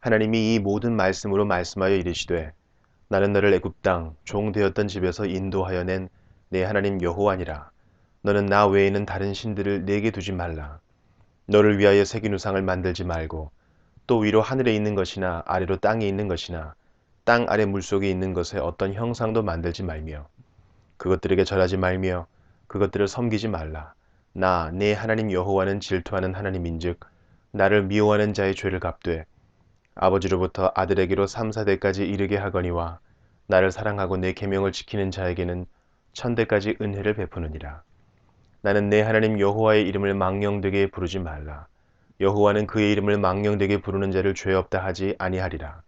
하나님이 이 모든 말씀으로 말씀하여 이르시되 나는 너를 애굽 땅 종 되었던 집에서 인도하여 낸 내 하나님 여호와니라. 너는 나 외에는 다른 신들을 내게 두지 말라. 너를 위하여 새긴 우상을 만들지 말고 또 위로 하늘에 있는 것이나 아래로 땅에 있는 것이나 땅 아래 물속에 있는 것에 어떤 형상도 만들지 말며 그것들에게 절하지 말며 그것들을 섬기지 말라. 나 내 하나님 여호와는 질투하는 하나님인즉 나를 미워하는 자의 죄를 갚되 아버지로부터 아들에게로 3, 4대까지 이르게 하거니와 나를 사랑하고 내 계명을 지키는 자에게는 천대까지 은혜를 베푸느니라. 나는 내 하나님 여호와의 이름을 망령되게 부르지 말라. 여호와는 그의 이름을 망령되게 부르는 자를 죄 없다 하지 아니하리라.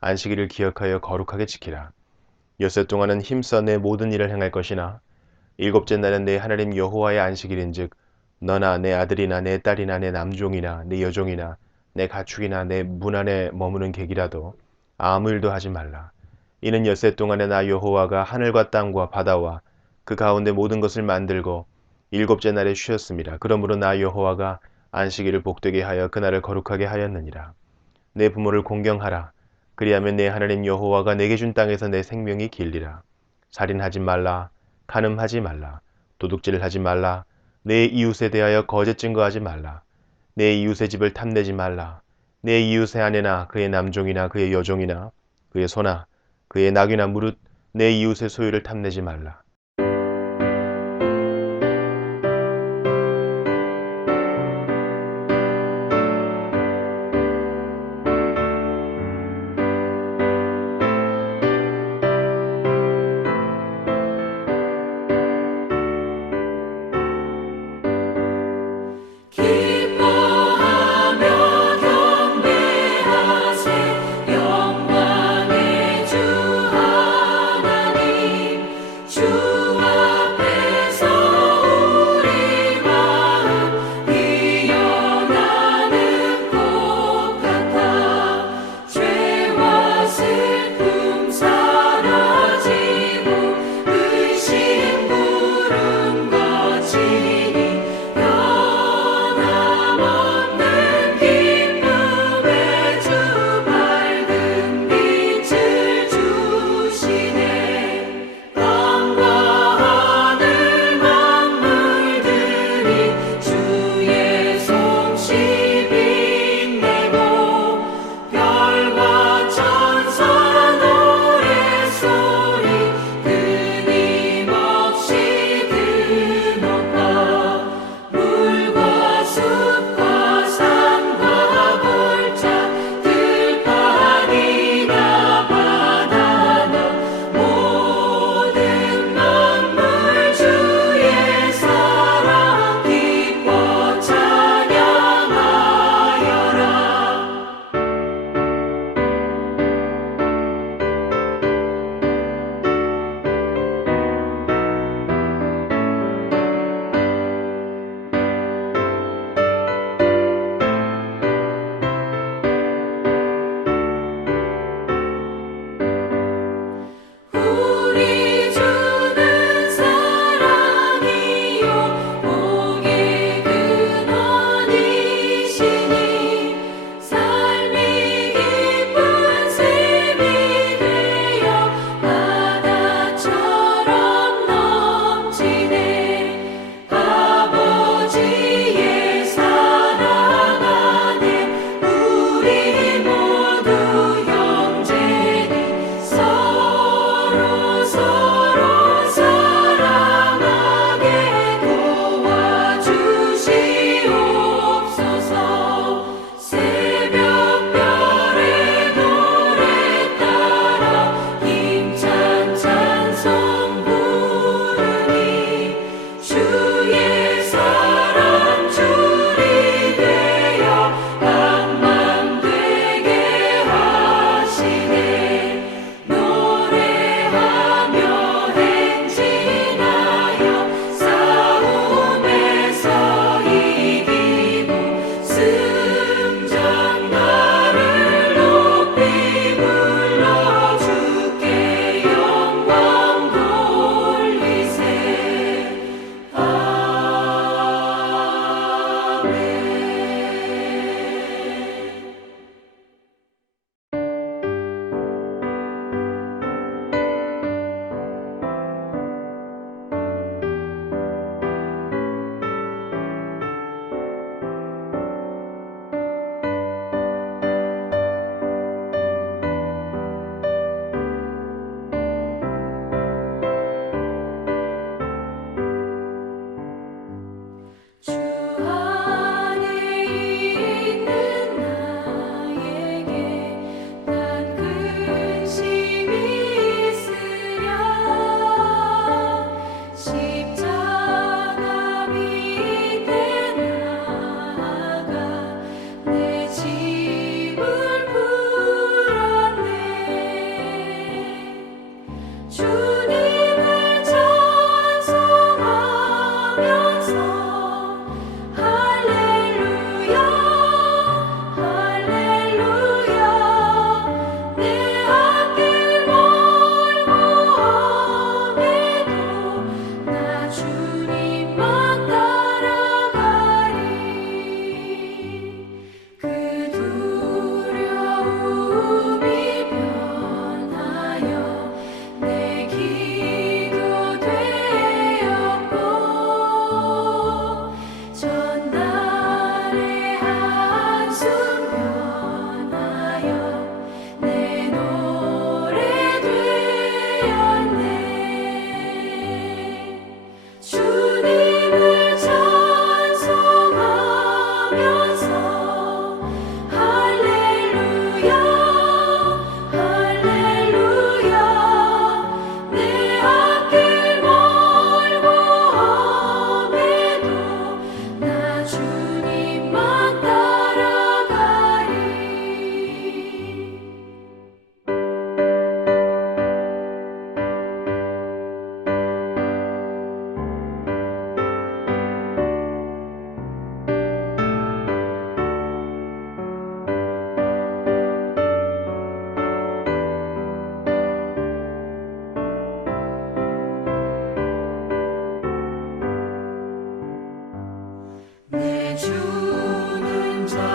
안식일을 기억하여 거룩하게 지키라. 엿새 동안은 힘써 내 모든 일을 행할 것이나 일곱째 날은 내 하나님 여호와의 안식일인즉 너나 내 아들이나 내 딸이나 내 남종이나 내 여종이나 내 가축이나 내 문 안에 머무는 객이라도 아무 일도 하지 말라. 이는 엿새 동안에 나 여호와가 하늘과 땅과 바다와 그 가운데 모든 것을 만들고 일곱째 날에 쉬었습니다. 그러므로 나 여호와가 안식일을 복되게 하여 그날을 거룩하게 하였느니라. 내 부모를 공경하라. 그리하면 내 하나님 여호와가 내게 준 땅에서 내 생명이 길리라. 살인하지 말라. 간음하지 말라. 도둑질을 하지 말라. 내 이웃에 대하여 거짓 증거하지 말라. 내 이웃의 집을 탐내지 말라. 내 이웃의 아내나 그의 남종이나 그의 여종이나 그의 소나 그의 낙이나 무릇 내 이웃의 소유를 탐내지 말라. 기뻐하며 경배하세 영광의 주 하나님 주 주는 자비하셔서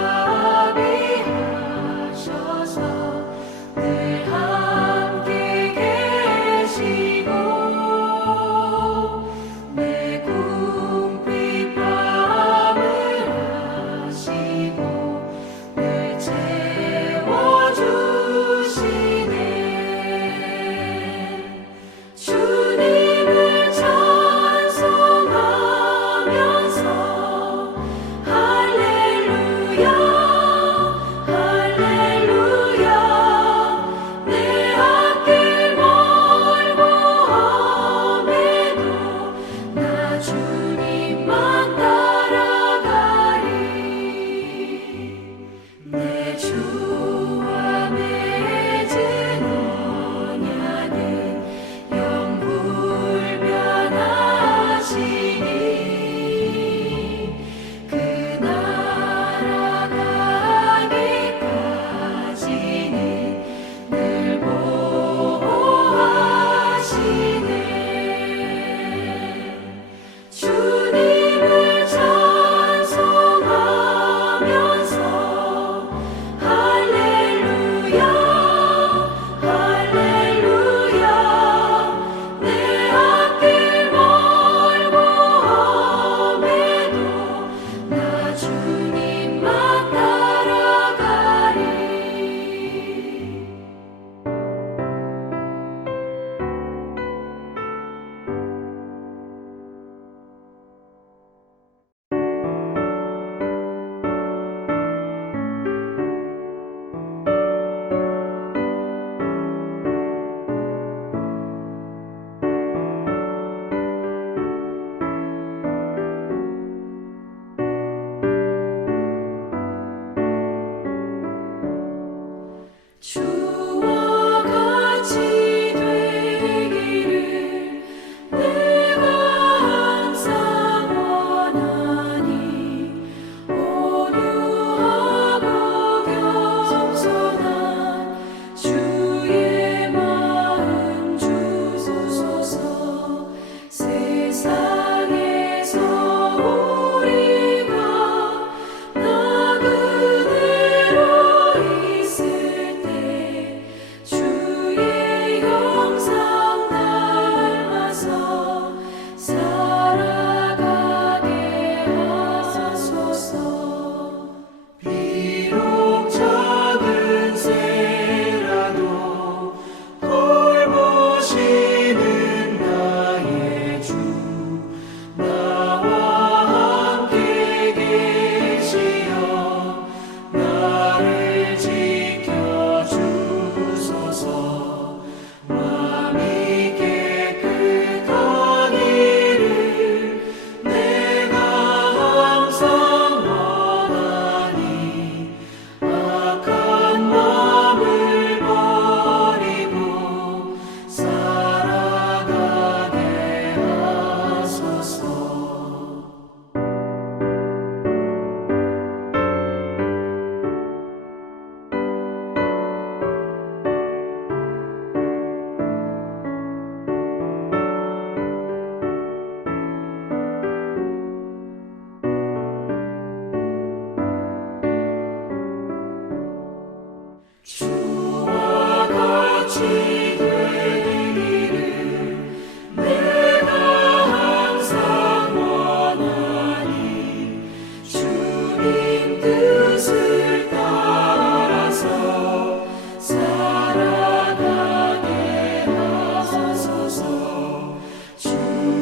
늘 함께 계시고 내 궁핍함을 아시고 늘 채워주시네. 주님을 찬송하면서 할렐루야 할렐루야 내 앞길 멀고 험해도 나 주님만 따라가리. 내 주와 맺은 언약은 영불변하시니 그 나라 가기까지는 늘 보호하시네. 주님을 찬송하면서 할렐루야 할렐루야 내 앞길 멀고 험해도 나 주님만 따라가리. 주와 같이 되기를 내가 항상 원하니 온유하고 겸손한 주의 마음 주소서. 세상에서 우리가 나 그대로 있을 때 주의 형상 닮아서 살아가게 하소서. 비록 작은 새라도 돌보시는 나의 주 나와 함께 계시어 나를 지켜주소서. 마음이 깨끗하기를 내가 항상 원하니 악한 마음을 버리고 살아가게 하소서. 주와 같이 되기를 내가 항상 원하니 주님 뜻을 따라서 살아가게 하소서. 주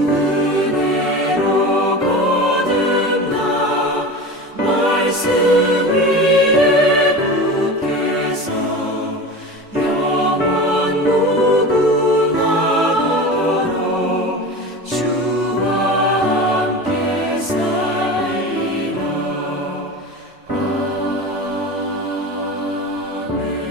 은혜로 거듭나 말씀 위에 굳게서 영원 무궁하도록 주와 함께 살리라. 아멘.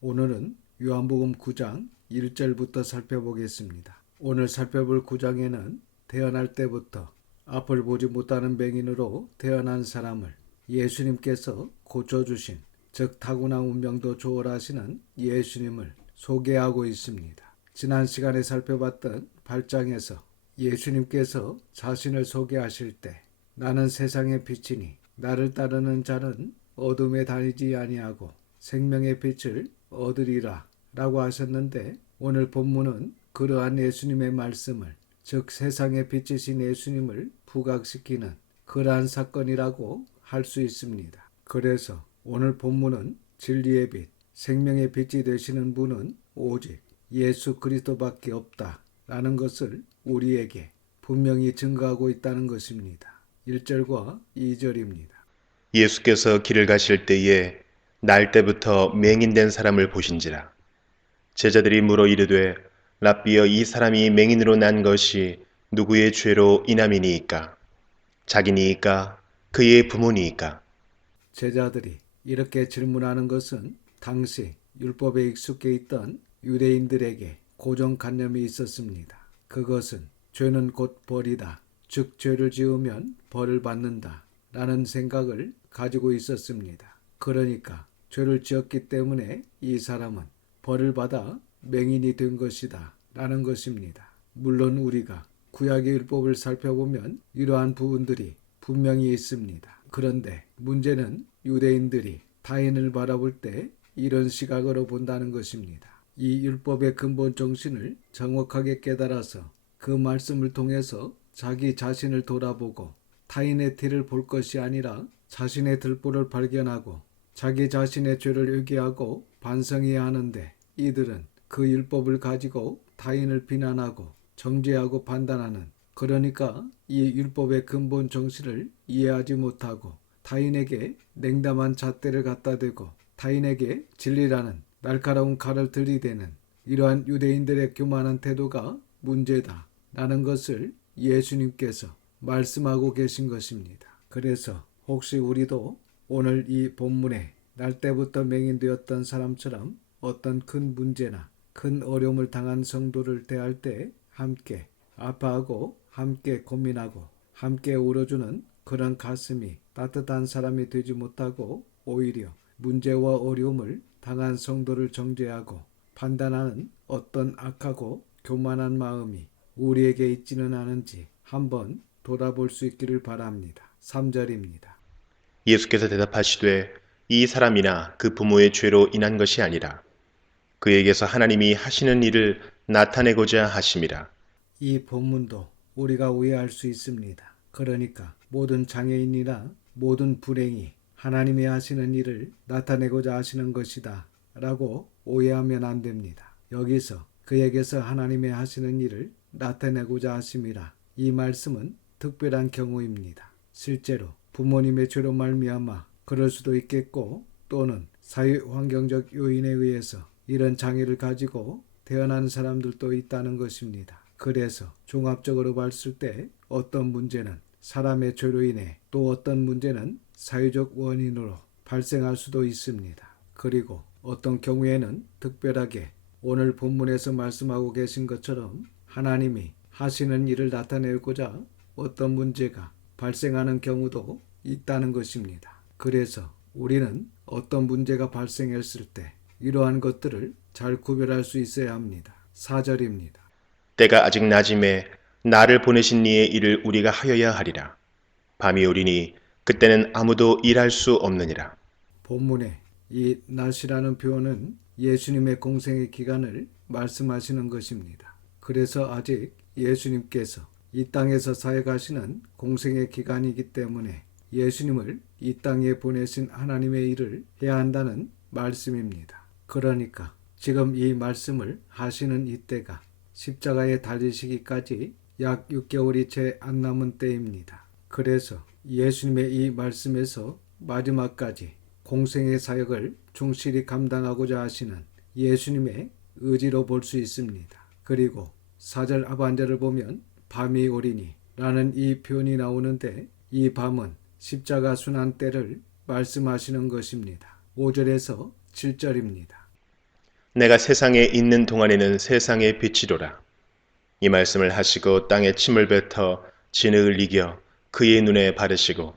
오늘은 요한복음 9장 1절부터 살펴보겠습니다. 오늘 살펴볼 9장에는 태어날 때부터 앞을 보지 못하는 맹인으로 태어난 사람을 예수님께서 고쳐주신, 즉 타고난 운명도 조월하시는 예수님을 소개하고 있습니다. 지난 시간에 살펴봤던 8장에서 예수님께서 자신을 소개하실 때 나는 세상의 빛이니 나를 따르는 자는 어둠에 다니지 아니하고 생명의 빛을 얻으리라 라고 하셨는데, 오늘 본문은 그러한 예수님의 말씀을, 즉 세상의 빛이신 예수님을 부각시키는 그러한 사건이라고 할 수 있습니다. 그래서 오늘 본문은 진리의 빛, 생명의 빛이 되시는 분은 오직 예수 그리스도밖에 없다 라는 것을 우리에게 분명히 증거하고 있다는 것입니다. 1절과 2절입니다. 예수께서 길을 가실 때에 날 때부터 맹인된 사람을 보신지라. 제자들이 물어 이르되 랍비여, 이 사람이 맹인으로 난 것이 누구의 죄로 인함이니이까? 자기니이까? 그의 부모니이까? 제자들이 이렇게 질문하는 것은 당시 율법에 익숙해 있던 유대인들에게 고정관념이 있었습니다. 그것은 죄는 곧 벌이다, 즉 죄를 지으면 벌을 받는다 라는 생각을 가지고 있었습니다. 그러니까 죄를 지었기 때문에 이 사람은 벌을 받아 맹인이 된 것이다 라는 것입니다. 물론 우리가 구약의 율법을 살펴보면 이러한 부분들이 분명히 있습니다. 그런데 문제는 유대인들이 타인을 바라볼 때 이런 시각으로 본다는 것입니다. 이 율법의 근본 정신을 정확하게 깨달아서 그 말씀을 통해서 자기 자신을 돌아보고 타인의 티를 볼 것이 아니라 자신의 들보를 발견하고 자기 자신의 죄를 회개하고 반성해야 하는데, 이들은 그 율법을 가지고 타인을 비난하고 정죄하고 판단하는, 그러니까 이 율법의 근본 정신을 이해하지 못하고 타인에게 냉담한 잣대를 갖다 대고 타인에게 진리라는 날카로운 칼을 들이대는 이러한 유대인들의 교만한 태도가 문제다 라는 것을 예수님께서 말씀하고 계신 것입니다. 그래서 혹시 우리도 오늘 이 본문에 날 때부터 맹인되었던 사람처럼 어떤 큰 문제나 큰 어려움을 당한 성도를 대할 때 함께 아파하고 함께 고민하고 함께 울어주는 그런 가슴이 따뜻한 사람이 되지 못하고 오히려 문제와 어려움을 당한 성도를 정죄하고 판단하는 어떤 악하고 교만한 마음이 우리에게 있지는 않은지 한번 돌아볼 수 있기를 바랍니다. 3절입니다. 예수께서 대답하시되 이 사람이나 그 부모의 죄로 인한 것이 아니라 그에게서 하나님이 하시는 일을 나타내고자 하심이라. 이 본문도 우리가 오해할 수 있습니다. 그러니까 모든 장애인이나 모든 불행이 하나님이 하시는 일을 나타내고자 하시는 것이다 라고 오해하면 안 됩니다. 여기서 그에게서 하나님의 하시는 일을 나타내고자 하심이라, 이 말씀은 특별한 경우입니다. 실제로 부모님의 죄로 말미암아 그럴 수도 있겠고, 또는 사회환경적 요인에 의해서 이런 장애를 가지고 태어난 사람들도 있다는 것입니다. 그래서 종합적으로 봤을 때 어떤 문제는 사람의 죄로 인해, 또 어떤 문제는 사회적 원인으로 발생할 수도 있습니다. 그리고 어떤 경우에는 특별하게 오늘 본문에서 말씀하고 계신 것처럼 하나님이 하시는 일을 나타내고자 어떤 문제가 발생하는 경우도 있다는 것입니다. 그래서 우리는 어떤 문제가 발생했을 때 이러한 것들을 잘 구별할 수 있어야 합니다. 4절입니다. 때가 아직 낮음에 나를 보내신 이의 일을 우리가 하여야 하리라. 밤이 오리니 그때는 아무도 일할 수 없느니라. 본문에 이 낮이라는 표현은 예수님의 공생의 기간을 말씀하시는 것입니다. 그래서 아직 예수님께서 이 땅에서 사역하시는 공생의 기간이기 때문에 예수님을 이 땅에 보내신 하나님의 일을 해야 한다는 말씀입니다. 그러니까 지금 이 말씀을 하시는 이때가 십자가에 달리시기까지 약 6개월이 채 안 남은 때입니다. 그래서 예수님의 이 말씀에서 마지막까지 공생의 사역을 충실히 감당하고자 하시는 예수님의 의지로 볼 수 있습니다. 그리고 4절 하반절을 보면 밤이 오리니 라는 이 표현이 나오는데, 이 밤은 십자가 순환 때를 말씀하시는 것입니다. 5절에서 7절입니다. 내가 세상에 있는 동안에는 세상의 빛이로라. 이 말씀을 하시고 땅에 침을 뱉어 진흙을 이겨 그의 눈에 바르시고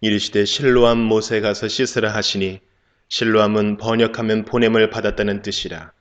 이르시되 실로암 못에 가서 씻으라 하시니, 실로암은 번역하면 보냄을 받았다는 뜻이라.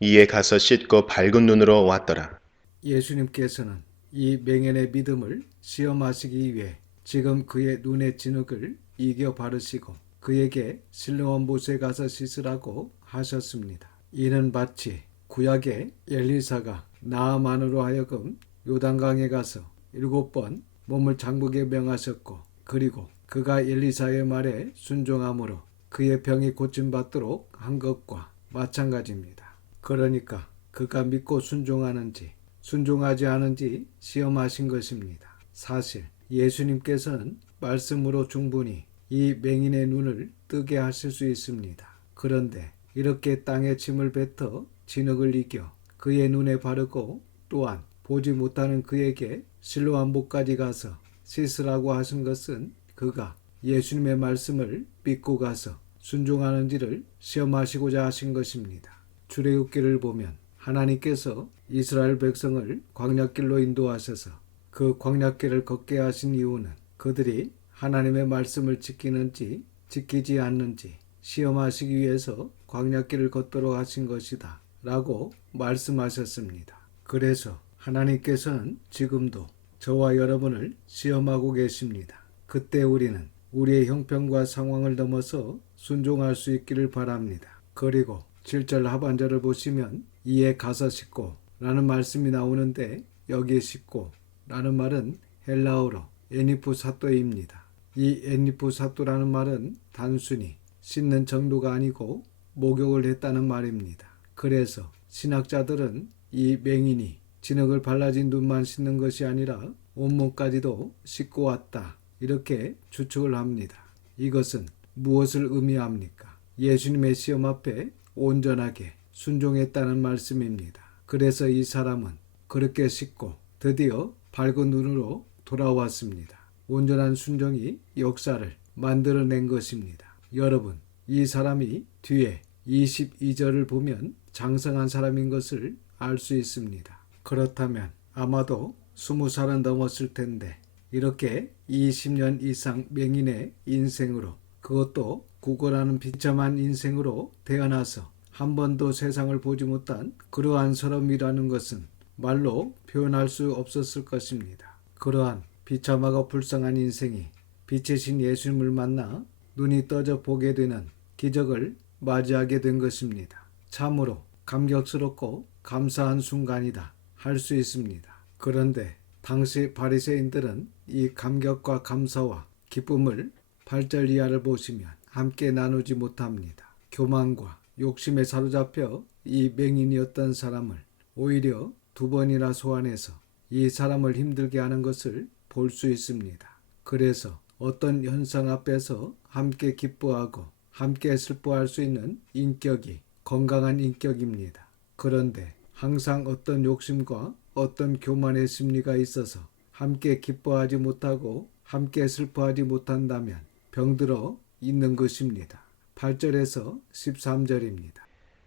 이에 가서 씻고 밝은 눈으로 왔더라. 예수님께서는 이 맹인의 믿음을 시험하시기 위해 지금 그의 눈의 진흙을 이겨 바르시고 그에게 실로암 못에 가서 씻으라고 하셨습니다. 이는 마치 구약의 엘리사가 나아만으로 하여금 요단강에 가서 7번 몸을 잠그게 명하셨고 그리고 그가 엘리사의 말에 순종함으로 그의 병이 고침받도록 한 것과 마찬가지입니다. 그러니까 그가 믿고 순종하는지 순종하지 않은지 시험하신 것입니다. 사실 예수님께서는 말씀으로 충분히 이 맹인의 눈을 뜨게 하실 수 있습니다. 그런데 이렇게 땅에 침을 뱉어 진흙을 이겨 그의 눈에 바르고 또한 보지 못하는 그에게 실로암 못까지 가서 씻으라고 하신 것은 그가 예수님의 말씀을 믿고 가서 순종하는지를 시험하시고자 하신 것입니다. 출애굽기를 보면 하나님께서 이스라엘 백성을 광야길로 인도하셔서 그 광야길을 걷게 하신 이유는 그들이 하나님의 말씀을 지키는지 지키지 않는지 시험하시기 위해서 광야길을 걷도록 하신 것이다 라고 말씀하셨습니다. 그래서 하나님께서는 지금도 저와 여러분을 시험하고 계십니다. 그때 우리는 우리의 형편과 상황을 넘어서 순종할 수 있기를 바랍니다. 그리고 7절 하반절을 보시면 이에 가서 씻고 라는 말씀이 나오는데 여기에 씻고 라는 말은 헬라어로 에니푸사토입니다. 이 에니푸사토라는 말은 단순히 씻는 정도가 아니고 목욕을 했다는 말입니다. 그래서 신학자들은 이 맹인이 진흙을 발라진 눈만 씻는 것이 아니라 온몸까지도 씻고 왔다 이렇게 추측을 합니다. 이것은 무엇을 의미합니까? 예수님의 시험 앞에 온전하게 순종했다는 말씀입니다. 그래서 이 사람은 그렇게 씻고 드디어 밝은 눈으로 돌아왔습니다. 온전한 순종이 역사를 만들어낸 것입니다. 여러분, 이 사람이 뒤에 22절을 보면 장성한 사람인 것을 알 수 있습니다. 그렇다면 아마도 20살은 넘었을 텐데 이렇게 20년 이상 맹인의 인생으로 그것도 구걸하는 비참한 인생으로 태어나서 한 번도 세상을 보지 못한 그러한 사람이라는 것은 말로 표현할 수 없었을 것입니다. 그러한 비참하고 불쌍한 인생이 빛이신 예수님을 만나 눈이 떠져 보게 되는 기적을 맞이하게 된 것입니다. 참으로 감격스럽고 감사한 순간이다 할 수 있습니다. 그런데 당시 바리새인들은 이 감격과 감사와 기쁨을 8절 이하를 보시면 함께 나누지 못합니다. 교만과 욕심에 사로잡혀 이 맹인이었던 사람을 오히려 2번이나 소환해서 이 사람을 힘들게 하는 것을 볼 수 있습니다. 그래서 어떤 현상 앞에서 함께 기뻐하고 함께 슬퍼할 수 있는 인격이 건강한 인격입니다. 그런데 항상 어떤 욕심과 어떤 교만의 심리가 있어서 함께 기뻐하지 못하고 함께 슬퍼하지 못한다면 병들어 있는 것입니다. 8절에서 13절입니다.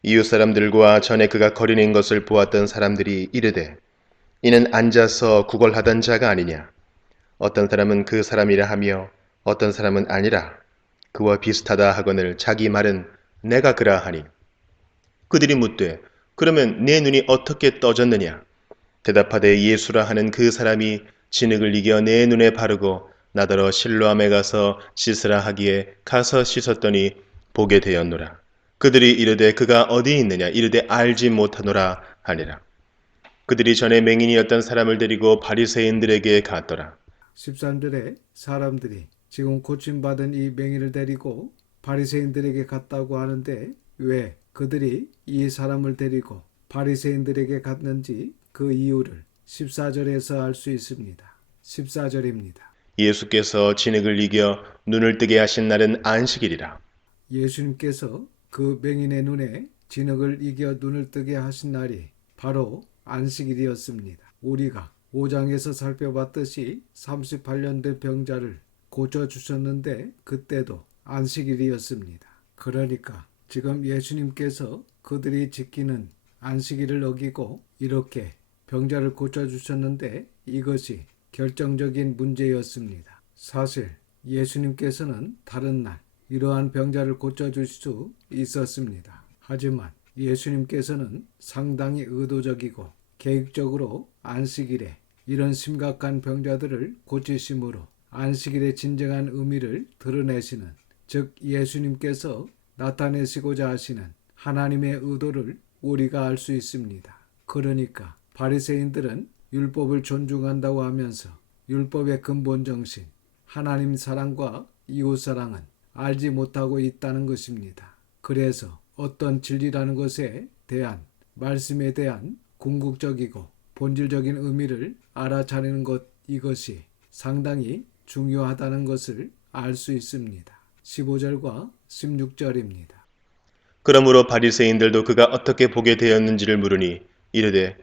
이웃 사람들과 전에 그가 거리는 것을 보았던 사람들이 이르되 이는 앉아서 구걸하던 자가 아니냐. 어떤 사람은 그 사람이라 하며 어떤 사람은 아니라 그와 비슷하다 하거늘 자기 말은 내가 그라하니. 그들이 묻되 그러면 내 눈이 어떻게 떠졌느냐. 대답하되 예수라 하는 그 사람이 진흙을 이겨 내 눈에 바르고 나더러 실로암에 가서 씻으라 하기에 가서 씻었더니 보게 되었노라. 그들이 이르되 그가 어디 있느냐. 이르되 알지 못하노라 하니라. 그들이 전에 맹인이었던 사람을 데리고 바리새인들에게 갔더라. 13절에 사람들이 지금 고침받은 이 맹인을 데리고 바리새인들에게 갔다고 하는데 왜 그들이 이 사람을 데리고 바리새인들에게 갔는지 그 이유를 14절에서 알 수 있습니다. 14절입니다. 예수께서 진흙을 이겨 눈을 뜨게 하신 날은 안식일이라. 예수님께서 그 맹인의 눈에 진흙을 이겨 눈을 뜨게 하신 날이 바로 안식일이었습니다. 우리가 5장에서 살펴봤듯이 38년 된 병자를 고쳐주셨는데 그때도 안식일이었습니다. 그러니까 지금 예수님께서 그들이 지키는 안식일을 어기고 이렇게 병자를 고쳐주셨는데 이것이 결정적인 문제였습니다. 사실 예수님께서는 다른 날 이러한 병자를 고쳐줄 수 있었습니다. 하지만 예수님께서는 상당히 의도적이고 계획적으로 안식일에 이런 심각한 병자들을 고치심으로 안식일의 진정한 의미를 드러내시는, 즉 예수님께서 나타내시고자 하시는 하나님의 의도를 우리가 알 수 있습니다. 그러니까 바리새인들은 율법을 존중한다고 하면서 율법의 근본 정신, 하나님 사랑과 이웃 사랑은 알지 못하고 있다는 것입니다. 그래서 어떤 진리라는 것에 대한, 말씀에 대한 궁극적이고 본질적인 의미를 알아차리는 것, 이것이 상당히 중요하다는 것을 알 수 있습니다. 15절과 16절입니다. 그러므로 바리새인들도 그가 어떻게 보게 되었는지를 물으니 이르되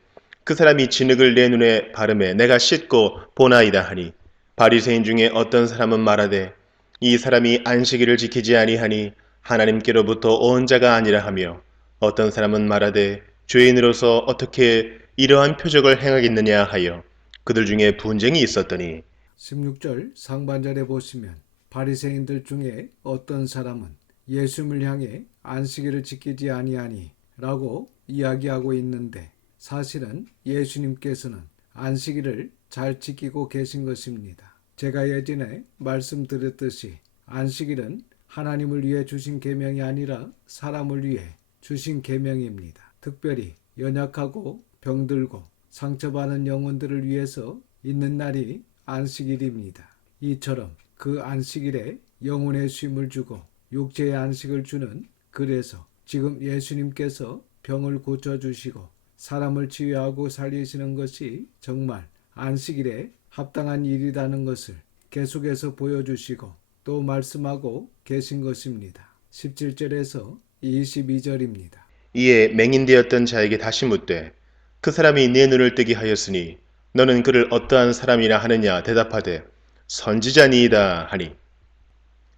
그 사람이 진흙을 내 눈에 바르매 내가 씻고 보나이다 하니, 바리새인 중에 어떤 사람은 말하되 이 사람이 안식일을 지키지 아니하니 하나님께로부터 온 자가 아니라 하며, 어떤 사람은 말하되 죄인으로서 어떻게 이러한 표적을 행하겠느냐 하여 그들 중에 분쟁이 있었더니, 16절 상반절에 보시면 바리새인들 중에 어떤 사람은 예수님을 향해 안식일을 지키지 아니하니 라고 이야기하고 있는데, 사실은 예수님께서는 안식일을 잘 지키고 계신 것입니다. 제가 예전에 말씀드렸듯이 안식일은 하나님을 위해 주신 계명이 아니라 사람을 위해 주신 계명입니다. 특별히 연약하고 병들고 상처받은 영혼들을 위해서 있는 날이 안식일입니다. 이처럼 그 안식일에 영혼의 쉼을 주고 육체의 안식을 주는, 그래서 지금 예수님께서 병을 고쳐주시고 사람을 치유하고 살리시는 것이 정말 안식일에 합당한 일이라는 것을 계속해서 보여주시고 또 말씀하고 계신 것입니다. 17절에서 22절입니다. 이에 맹인되었던 자에게 다시 묻되 그 사람이 네 눈을 뜨게 하였으니 너는 그를 어떠한 사람이라 하느냐 대답하되 선지자니이다 하니,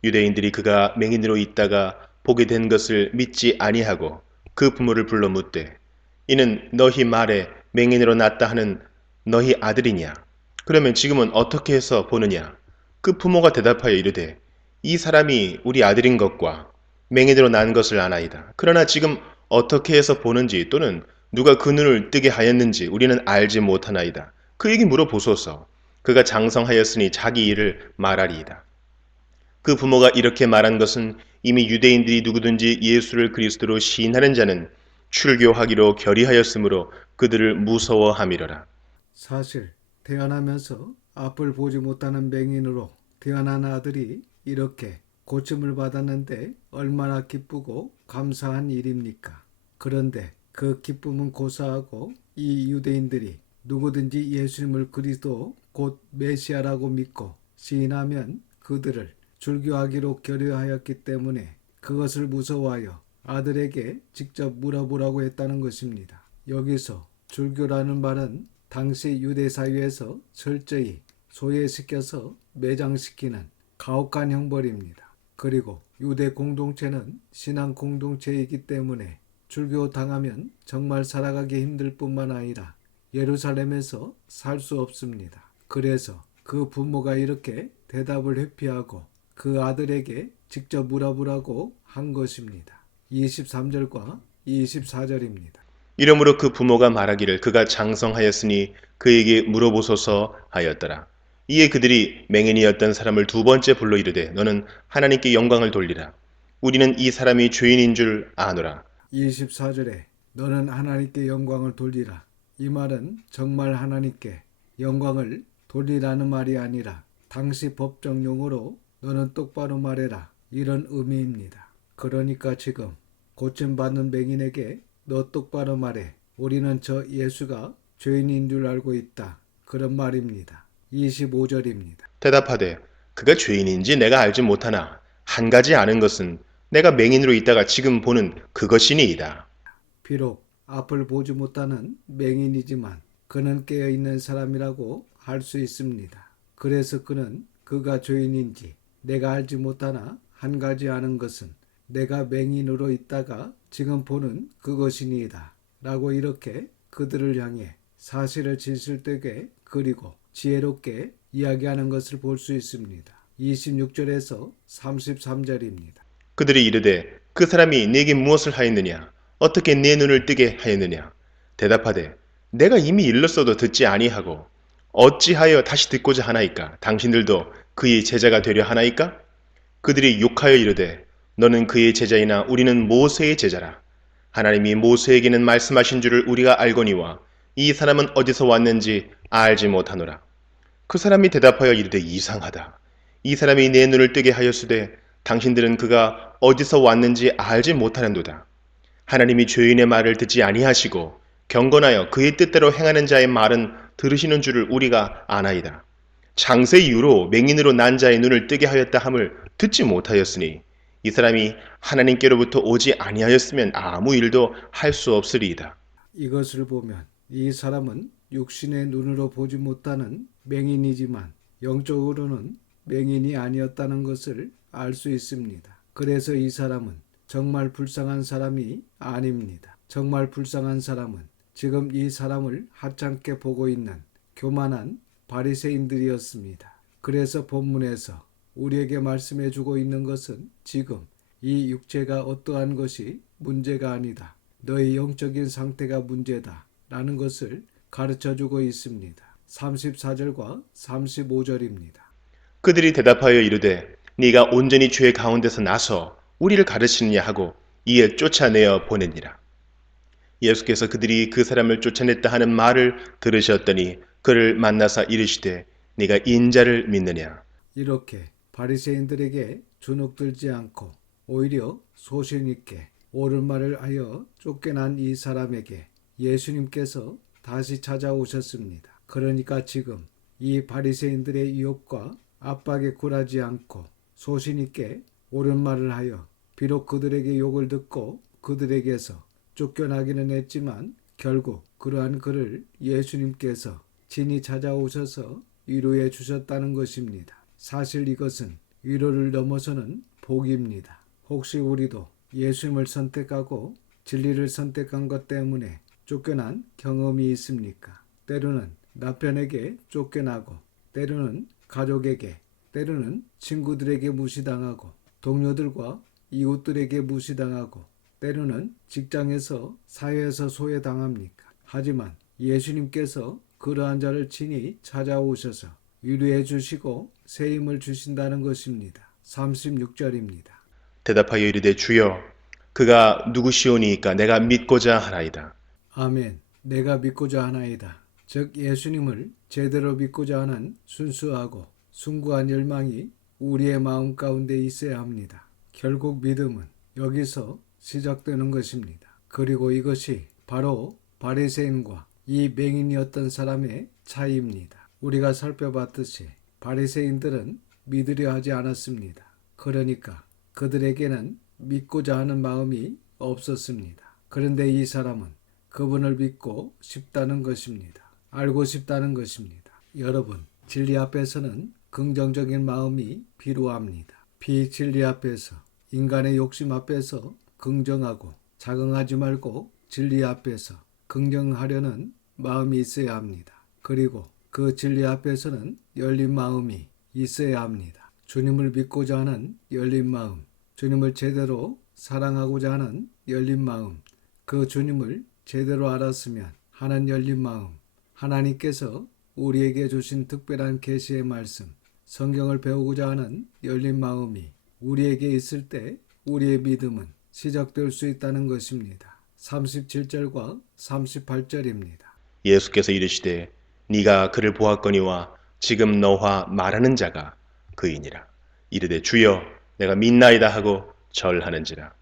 유대인들이 그가 맹인으로 있다가 보게 된 것을 믿지 아니하고 그 부모를 불러 묻되 이는 너희 말에 맹인으로 났다 하는 너희 아들이냐? 그러면 지금은 어떻게 해서 보느냐? 그 부모가 대답하여 이르되 이 사람이 우리 아들인 것과 맹인으로 난 것을 아나이다. 그러나 지금 어떻게 해서 보는지 또는 누가 그 눈을 뜨게 하였는지 우리는 알지 못하나이다. 그에게 물어보소서. 그가 장성하였으니 자기 일을 말하리이다. 그 부모가 이렇게 말한 것은 이미 유대인들이 누구든지 예수를 그리스도로 시인하는 자는 출교하기로 결의하였으므로 그들을 무서워함이로라. 사실 태어나면서 앞을 보지 못하는 맹인으로 태어난 아들이 이렇게 고침을 받았는데 얼마나 기쁘고 감사한 일입니까? 그런데 그 기쁨은 고사하고 이 유대인들이 누구든지 예수님을 그리스도 곧 메시아라고 믿고 시인하면 그들을 출교하기로 결의하였기 때문에 그것을 무서워하여 아들에게 직접 물어보라고 했다는 것입니다. 여기서 출교라는 말은 당시 유대 사회에서 철저히 소외시켜서 매장시키는 가혹한 형벌입니다. 그리고 유대 공동체는 신앙 공동체이기 때문에 출교당하면 정말 살아가기 힘들 뿐만 아니라 예루살렘에서 살 수 없습니다. 그래서 그 부모가 이렇게 대답을 회피하고 그 아들에게 직접 물어보라고 한 것입니다. 23절과 24절입니다. 이러므로 그 부모가 말하기를 그가 장성하였으니 그에게 물어보소서 하였더라. 이에 그들이 맹인이었던 사람을 두 번째 불러 이르되 너는 하나님께 영광을 돌리라. 우리는 이 사람이 죄인인 줄 아노라. 24절에 너는 하나님께 영광을 돌리라. 이 말은 정말 하나님께 영광을 돌리라는 말이 아니라 당시 법정 용어로 너는 똑바로 말해라, 이런 의미입니다. 그러니까 지금 고침받는 맹인에게 너 똑바로 말해, 우리는 저 예수가 죄인인 줄 알고 있다, 그런 말입니다. 25절입니다. 대답하되 그가 죄인인지 내가 알지 못하나 한 가지 아는 것은 내가 맹인으로 있다가 지금 보는 그것이니이다. 비록 앞을 보지 못하는 맹인이지만 그는 깨어있는 사람이라고 할 수 있습니다. 그래서 그는 그가 죄인인지 내가 알지 못하나 한 가지 아는 것은 내가 맹인으로 있다가 지금 보는 그것이니이다 라고 이렇게 그들을 향해 사실을 진실되게 그리고 지혜롭게 이야기하는 것을 볼 수 있습니다. 26절에서 33절입니다. 그들이 이르되 그 사람이 네게 무엇을 하였느냐? 어떻게 네 눈을 뜨게 하였느냐? 대답하되 내가 이미 일렀어도 듣지 아니하고 어찌하여 다시 듣고자 하나이까? 당신들도 그의 제자가 되려 하나이까? 그들이 욕하여 이르되 너는 그의 제자이나 우리는 모세의 제자라. 하나님이 모세에게는 말씀하신 줄을 우리가 알거니와 이 사람은 어디서 왔는지 알지 못하노라. 그 사람이 대답하여 이르되 이상하다. 이 사람이 내 눈을 뜨게 하였으되 당신들은 그가 어디서 왔는지 알지 못하는도다. 하나님이 죄인의 말을 듣지 아니하시고 경건하여 그의 뜻대로 행하는 자의 말은 들으시는 줄을 우리가 아나이다. 장세 이후로 맹인으로 난 자의 눈을 뜨게 하였다 함을 듣지 못하였으니 이 사람이 하나님께로부터 오지 아니하였으면 아무 일도 할 수 없으리이다. 이것을 보면 이 사람은 육신의 눈으로 보지 못하는 맹인이지만 영적으로는 맹인이 아니었다는 것을 알 수 있습니다. 그래서 이 사람은 정말 불쌍한 사람이 아닙니다. 정말 불쌍한 사람은 지금 이 사람을 하찮게 보고 있는 교만한 바리새인들이었습니다. 그래서 본문에서 우리에게 말씀해 주고 있는 것은 지금 이 육체가 어떠한 것이 문제가 아니다. 너의 영적인 상태가 문제다. 라는 것을 가르쳐 주고 있습니다. 34절과 35절입니다. 그들이 대답하여 이르되 네가 온전히 죄 가운데서 나서 우리를 가르치느냐 하고 이에 쫓아내어 보내니라. 예수께서 그들이 그 사람을 쫓아냈다 하는 말을 들으셨더니 그를 만나사 이르시되 네가 인자를 믿느냐. 이렇게 바리새인들에게 주눅들지 않고 오히려 소신 있게 옳은 말을 하여 쫓겨난 이 사람에게 예수님께서 다시 찾아오셨습니다. 그러니까 지금 이 바리새인들의 유혹과 압박에 굴하지 않고 소신 있게 옳은 말을 하여 비록 그들에게 욕을 듣고 그들에게서 쫓겨나기는 했지만 결국 그러한 그를 예수님께서 친히 찾아오셔서 위로해 주셨다는 것입니다. 사실 이것은 위로를 넘어서는 복입니다. 혹시 우리도 예수님을 선택하고 진리를 선택한 것 때문에 쫓겨난 경험이 있습니까? 때로는 남편에게 쫓겨나고, 때로는 가족에게, 때로는 친구들에게 무시당하고, 동료들과 이웃들에게 무시당하고, 때로는 직장에서, 사회에서 소외당합니까? 하지만 예수님께서 그러한 자를 친히 찾아오셔서 위로해 주시고 새 힘을 주신다는 것입니다. 36절입니다. 대답하여 이르되 주여 그가 누구시오니이까 내가 믿고자 하나이다. 아멘. 내가 믿고자 하나이다. 즉 예수님을 제대로 믿고자 하는 순수하고 숭고한 열망이 우리의 마음 가운데 있어야 합니다. 결국 믿음은 여기서 시작되는 것입니다. 그리고 이것이 바로 바리새인과 이 맹인이었던 사람의 차이입니다. 우리가 살펴봤듯이 바리새인들은 믿으려 하지 않았습니다. 그러니까 그들에게는 믿고자 하는 마음이 없었습니다. 그런데 이 사람은 그분을 믿고 싶다는 것입니다. 알고 싶다는 것입니다. 여러분, 진리 앞에서는 긍정적인 마음이 필요합니다. 비진리 앞에서, 인간의 욕심 앞에서 긍정하고 자긍하지 말고 진리 앞에서 긍정하려는 마음이 있어야 합니다. 그리고 그 진리 앞에서는 열린 마음이 있어야 합니다. 주님을 믿고자 하는 열린 마음, 주님을 제대로 사랑하고자 하는 열린 마음, 그 주님을 제대로 알았으면 하는 열린 마음, 하나님께서 우리에게 주신 특별한 계시의 말씀, 성경을 배우고자 하는 열린 마음이 우리에게 있을 때 우리의 믿음은 시작될 수 있다는 것입니다. 37절과 38절입니다. 예수께서 이르시되 네가 그를 보았거니와 지금 너와 말하는 자가 그이니라. 이르되 주여 내가 믿나이다 하고 절하는지라.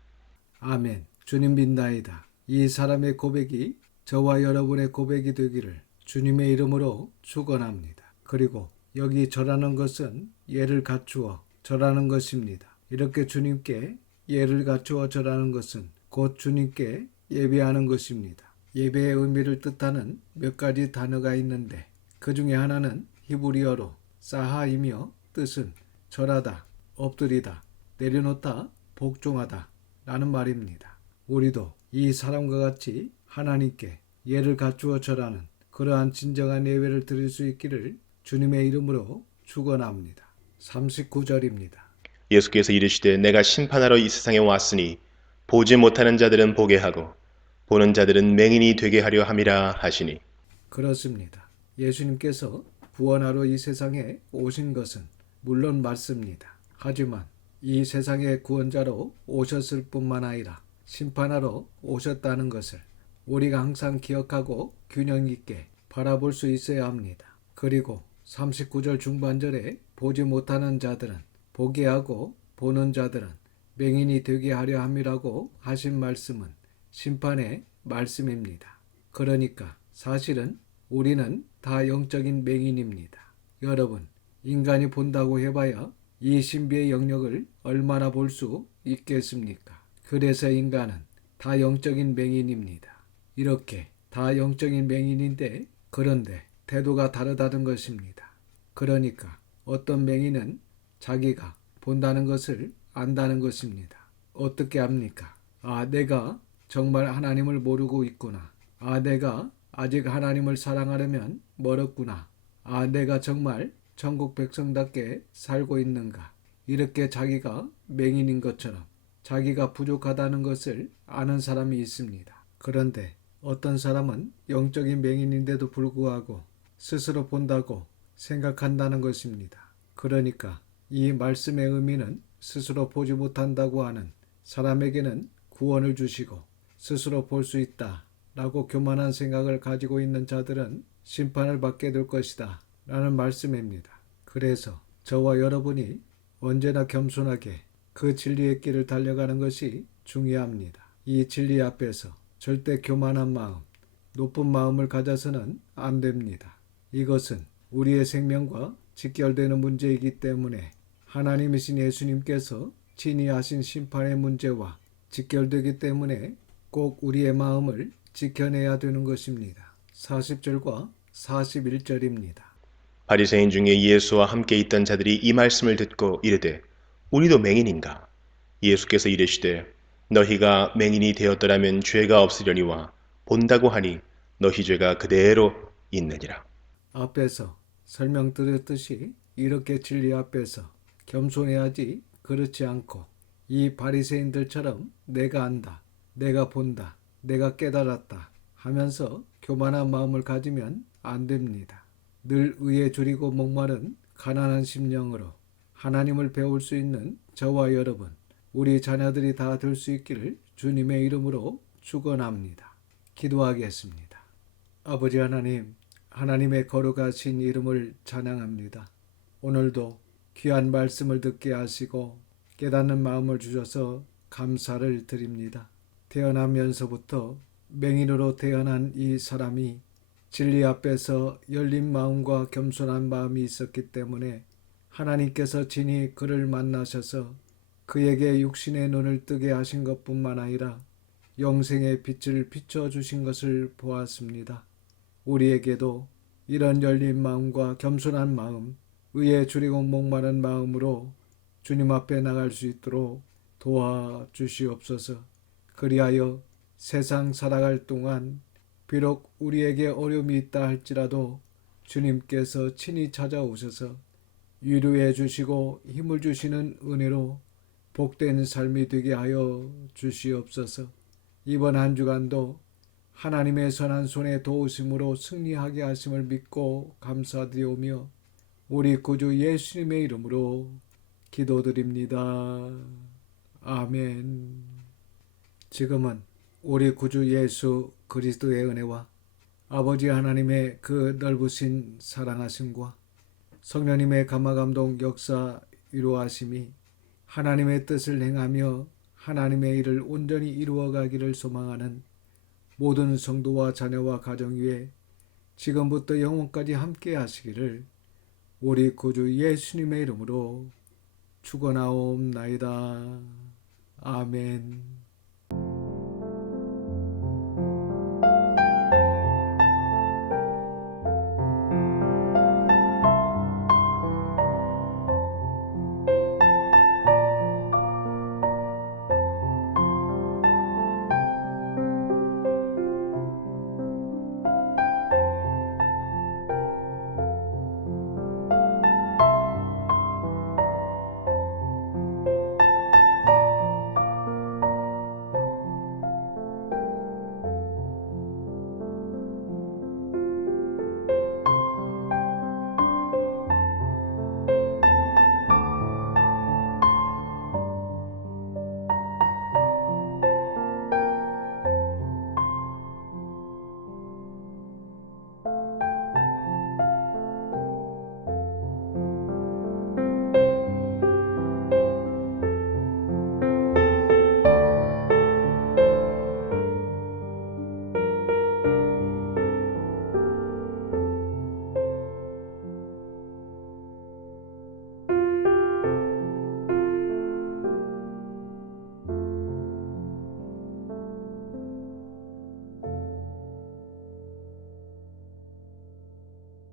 아멘. 주님 믿나이다. 이 사람의 고백이 저와 여러분의 고백이 되기를 주님의 이름으로 축원합니다. 그리고 여기 절하는 것은 예를 갖추어 절하는 것입니다. 이렇게 주님께 예를 갖추어 절하는 것은 곧 주님께 예배하는 것입니다. 예배의 의미를 뜻하는 몇 가지 단어가 있는데 그 중에 하나는 히브리어로 사하이며 뜻은 절하다, 엎드리다, 내려놓다, 복종하다 라는 말입니다. 우리도 이 사람과 같이 하나님께 예를 갖추어 절하는 그러한 진정한 예배를 드릴 수 있기를 주님의 이름으로 축원합니다. 39절입니다. 예수께서 이르시되 내가 심판하러 이 세상에 왔으니 보지 못하는 자들은 보게 하고 보는 자들은 맹인이 되게 하려 함이라 하시니. 그렇습니다. 예수님께서 구원하러 이 세상에 오신 것은 물론 맞습니다. 하지만 이 세상의 구원자로 오셨을 뿐만 아니라 심판하러 오셨다는 것을 우리가 항상 기억하고 균형 있게 바라볼 수 있어야 합니다. 그리고 39절 중반절에 보지 못하는 자들은 보게 하고 보는 자들은 맹인이 되게 하려 함이라고 하신 말씀은 심판의 말씀입니다. 그러니까 사실은 우리는 다 영적인 맹인입니다. 여러분, 인간이 본다고 해봐야 이 신비의 영역을 얼마나 볼 수 있겠습니까? 그래서 인간은 다 영적인 맹인입니다. 이렇게 다 영적인 맹인인데 그런데 태도가 다르다는 것입니다. 그러니까 어떤 맹인은 자기가 본다는 것을 안다는 것입니다. 어떻게 합니까? 내가 정말 하나님을 모르고 있구나. 내가 아직 하나님을 사랑하려면 멀었구나. 내가 정말 천국 백성답게 살고 있는가. 이렇게 자기가 맹인인 것처럼 자기가 부족하다는 것을 아는 사람이 있습니다. 그런데 어떤 사람은 영적인 맹인인데도 불구하고 스스로 본다고 생각한다는 것입니다. 그러니까 이 말씀의 의미는 스스로 보지 못한다고 하는 사람에게는 구원을 주시고 스스로 볼 수 있다 라고 교만한 생각을 가지고 있는 자들은 심판을 받게 될 것이다 라는 말씀입니다. 그래서 저와 여러분이 언제나 겸손하게 그 진리의 길을 달려가는 것이 중요합니다. 이 진리 앞에서 절대 교만한 마음, 높은 마음을 가져서는 안 됩니다. 이것은 우리의 생명과 직결되는 문제이기 때문에 하나님이신 예수님께서 친히 하신 심판의 문제와 직결되기 때문에 꼭 우리의 마음을 지켜내야 되는 것입니다. 40절과 41절입니다. 바리새인 중에 예수와 함께 있던 자들이 이 말씀을 듣고 이르되 우리도 맹인인가? 예수께서 이르시되 너희가 맹인이 되었더라면 죄가 없으려니와 본다고 하니 너희 죄가 그대로 있느니라. 앞에서 설명드렸듯이 이렇게 진리 앞에서 겸손해야지 그렇지 않고 이 바리새인들처럼 내가 안다, 내가 본다, 내가 깨달았다 하면서 교만한 마음을 가지면 안 됩니다. 늘 의에 줄이고 목마른 가난한 심령으로 하나님을 배울 수 있는 저와 여러분, 우리 자녀들이 다 될 수 있기를 주님의 이름으로 축원합니다. 기도하겠습니다. 아버지 하나님, 하나님의 거룩하신 이름을 찬양합니다. 오늘도 귀한 말씀을 듣게 하시고 깨닫는 마음을 주셔서 감사를 드립니다. 태어나면서부터 맹인으로 태어난 이 사람이 진리 앞에서 열린 마음과 겸손한 마음이 있었기 때문에 하나님께서 친히 그를 만나셔서 그에게 육신의 눈을 뜨게 하신 것뿐만 아니라 영생의 빛을 비춰주신 것을 보았습니다. 우리에게도 이런 열린 마음과 겸손한 마음, 의에 줄이고 목마른 마음으로 주님 앞에 나갈 수 있도록 도와주시옵소서. 그리하여 세상 살아갈 동안 비록 우리에게 어려움이 있다 할지라도 주님께서 친히 찾아오셔서 위로해 주시고 힘을 주시는 은혜로 복된 삶이 되게 하여 주시옵소서. 이번 한 주간도 하나님의 선한 손의 도우심으로 승리하게 하심을 믿고 감사드리오며 우리 구주 예수님의 이름으로 기도드립니다. 아멘. 지금은 우리 구주 예수 그리스도의 은혜와 아버지 하나님의 그 넓으신 사랑하심과 성령님의 감화감동 역사 이루하심이 하나님의 뜻을 행하며 하나님의 일을 온전히 이루어가기를 소망하는 모든 성도와 자녀와 가정 위에 지금부터 영원까지 함께 하시기를 우리 구주 예수님의 이름으로 축원하옵나이다. 아멘.